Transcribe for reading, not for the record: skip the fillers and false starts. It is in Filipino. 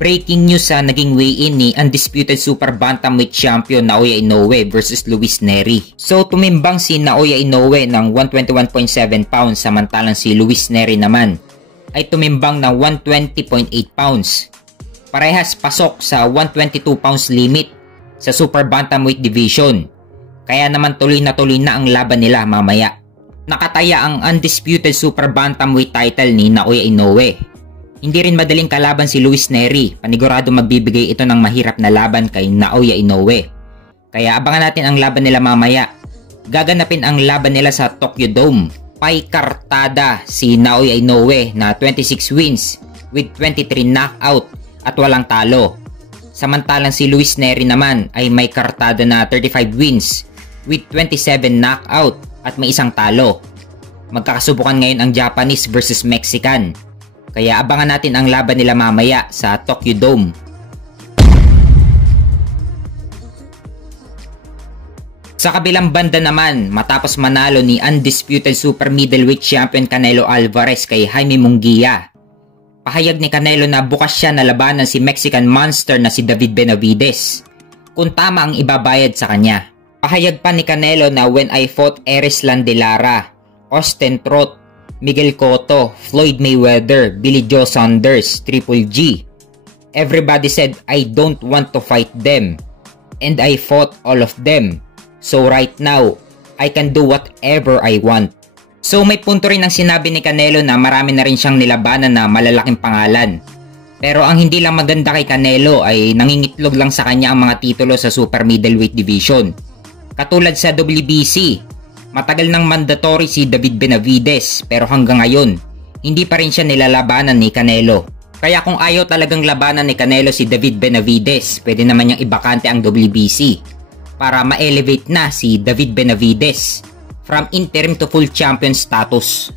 Breaking news sa naging weigh-in ni undisputed super bantamweight champion Naoya Inoue versus Luis Nery. So tumimbang si Naoya Inoue ng 121.7 pounds samantalang si Luis Nery naman ay tumimbang ng 120.8 pounds. Parehas pasok sa 122 pounds limit sa super bantamweight division. Kaya naman tuloy na ang laban nila mamaya. Nakataya ang undisputed super bantamweight title ni Naoya Inoue. Hindi rin madaling kalaban si Luis Nery, panigurado magbibigay ito ng mahirap na laban kay Naoya Inoue. Kaya abangan natin ang laban nila mamaya. Gaganapin ang laban nila sa Tokyo Dome. May kartada si Naoya Inoue na 26 wins with 23 knockout at walang talo. Samantalang si Luis Nery naman ay may kartada na 35 wins with 27 knockout at may isang talo. Magkakasubukan ngayon ang Japanese versus Mexican. Kaya abangan natin ang laban nila mamaya sa Tokyo Dome. Sa kabilang banda naman, matapos manalo ni undisputed super middleweight champion Canelo Alvarez kay Jaime Munguia, pahayag ni Canelo na bukas siya na labanan si Mexican monster na si David Benavidez kung tama ang ibabayad sa kanya. Pahayag pa ni Canelo na when I fought Erislan de Lara, Austin Trout, Miguel Cotto, Floyd Mayweather, Billy Joe Saunders, Triple G, everybody said I don't want to fight them and I fought all of them. So right now, I can do whatever I want. So may punto rin ang sinabi ni Canelo na marami na rin siyang nilabanan na malalaking pangalan. Pero ang hindi lang maganda kay Canelo ay nangingitlog lang sa kanya ang mga titulo sa super middleweight division. Katulad sa WBC, matagal nang mandatory si David Benavidez pero hanggang ngayon, hindi pa rin siya nilalabanan ni Canelo. Kaya kung ayaw talagang labanan ni Canelo si David Benavidez, pwede naman niyang ibakante ang WBC para ma-elevate na si David Benavidez from interim to full champion status.